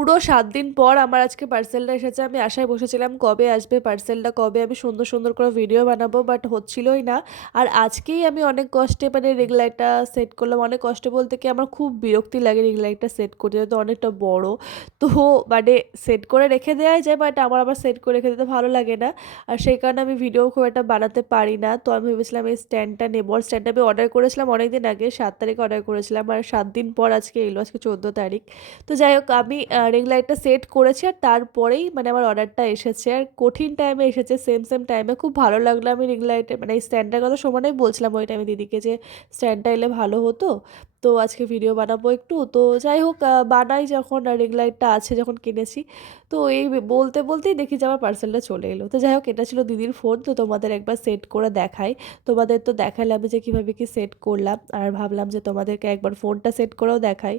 পুরো ৭ দিন পর আমার আজকে পার্সেলটা এসেছে। আমি আশায় বসেছিলাম কবে আসবে পার্সেলটা, কবে আমি সুন্দর, সুন্দর করে ভিডিও বানাবো, বাট হচ্ছিলই না। আর আজকেই আমি অনেক কষ্টে মানে রিং লাইটটা সেট করলাম। অনেক কষ্ট বলতে কি আমার খুব বিরক্তি লাগে রিং লাইটটা সেট করতে, যেহেতু অনেকটা বড়। তো মানে সেট করে রেখে দেওয়াই যায়, বাট আমার আবার সেট করে রেখে দিতে ভালো লাগে না। আর সেই কারণে আমি ভিডিও খুব একটা বানাতে পারি না। তো আমি ভেবেছিলাম এই স্ট্যান্ডটা নেবো। আর স্ট্যান্ডটা আমি অর্ডার করেছিলাম অনেকদিন আগে, ৭ তারিখে অর্ডার করেছিলাম। আর ৭ দিন পর আজকে এলো, আজকে ১৪ তারিখ। তো যাই হোক আমি রিং লাইটটা সেট করেছি আর তারপরেই মানে আমার অর্ডারটা এসেছে। আর কঠিন টাইমে এসেছে, সেম টাইমে। খুব ভালো লাগলো। আমি রিং লাইটের মানে এই স্ট্যান্ডটার কথা সমানেই বলছিলাম ওই টাইমে দিদিকে যে স্ট্যান্ডটা এলে ভালো হতো। তো আজকে ভিডিও বানাবো একটু। তো যাই হোক বানাই যখন রিং লাইটটা আছে যখন কিনেছি। তো এই বলতে বলতেই দেখি যে আমার পার্সেলটা চলে এলো। তো যাই হোক এটা ছিল দিদির ফোন। তো তোমাদের একবার সেট করে দেখাই। তোমাদের তো দেখালাম যে কীভাবে কি সেট করলাম। আর ভাবলাম যে তোমাদেরকে একবার ফোনটা সেট করেও দেখাই।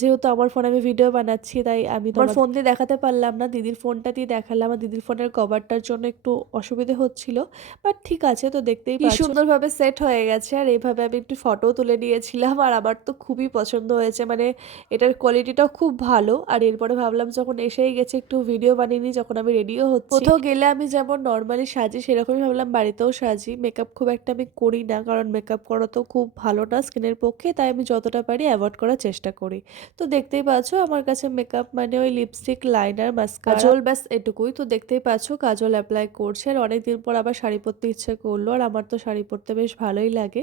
যেহেতু আমার ফোনে আমি ভিডিও বানাচ্ছি তাই আমি তোমার ফোন দিয়ে দেখাতে পারলাম না, দিদির ফোনটা দিয়ে দেখালাম। আর দিদির ফোনের কভারটার জন্য একটু অসুবিধে হচ্ছিল, বাট ঠিক আছে। তো দেখতেই কি সুন্দরভাবে সেট হয়ে গেছে। আর এইভাবে আমি একটু ফটো তুলে নিয়েছিলাম আর আমার তো খুবই পছন্দ হয়েছে, মানে এটার কোয়ালিটিটাও খুব ভালো। আর এরপরে ভাবলাম যখন এসেই গেছে একটু ভিডিও বানিয়ে নিই, যখন আমি রেডিও হচ্ছি। কোথাও গেলে আমি যেমন নর্মালি সাজি সেরকমই ভাবলাম বাড়িতেও সাজি। মেকআপ খুব একটা আমি করি না, কারণ মেকআপ করা তো খুব ভালো না স্কিনের পক্ষে, তাই আমি যতটা পারি অ্যাভয়েড করার চেষ্টা করি। তো দেখতেই পাচ্ছো আমার কাছে মেকআপ মানে ওই লিপস্টিক, লাইনার, মাস্কারা, কাজল, ব্যাস এটুকুই। তো দেখতেই পাচ্ছো কাজল অ্যাপ্লাই করছে। আর অনেকদিন পর আবার শাড়ি পরতে ইচ্ছে করলো, আর আমার তো শাড়ি পরতে বেশ ভালোই লাগে।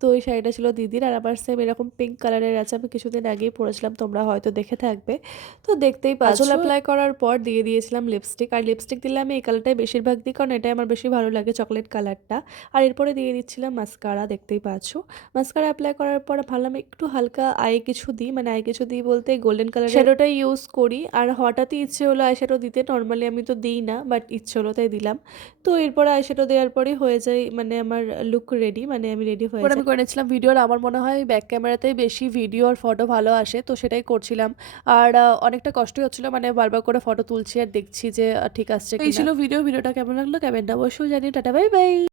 তো ওই শাড়িটা ছিল দিদির, আর আমার সেম এরকম পিঙ্ক কালারের আছে, আমি কিছুদিন আগেই পরেছিলাম, তোমরা হয়তো দেখে থাকবে। তো দেখতেই পাচ্ছো কাজল অ্যাপ্লাই করার পর দিয়ে দিয়েছিলাম লিপস্টিক। আর লিপস্টিক দিলে আমি এই কালারটাই বেশিরভাগ দিই, কারণ এটাই আমার বেশি ভালো লাগে, চকলেট কালারটা। আর এরপরে দিয়ে দিচ্ছিলাম মাস্কারা, দেখতেই পাচ্ছো। মাস্কারা অ্যাপ্লাই করার পর ভাবলাম একটু হালকা আই কিছু দিই, মানে আই কিছু দিই বলতে গোল্ডেন কালার শ্যাডোটাই ইউজ করি। আর হঠাৎই ইচ্ছে হলো আই শ্যাডো দিতে, নর্মালি আমি তো দিই না, বাট ইচ্ছে হলো তাই দিলাম। তো এরপর আই শ্যাডো দেওয়ার পরেই হয়ে যায় মানে আমার লুক রেডি, মানে আমি রেডি হয়ে যাই। আমি করে নিচ্ছিলাম ভিডিওর, আমার মনে হয় ব্যাক ক্যামেরাতেই বেশি ভিডিও আর ফটো ভালো আসে, তো সেটাই করছিলাম। আর অনেকটা কষ্টই হচ্ছিল, মানে বারবার করে ফটো তুলছি আর দেখছি যে ঠিক আসছে কিনা। এই ছিল ভিডিওটা কেমন লাগলো কমেন্টে অবশ্যই জানিয়ে। Tata, bye bye.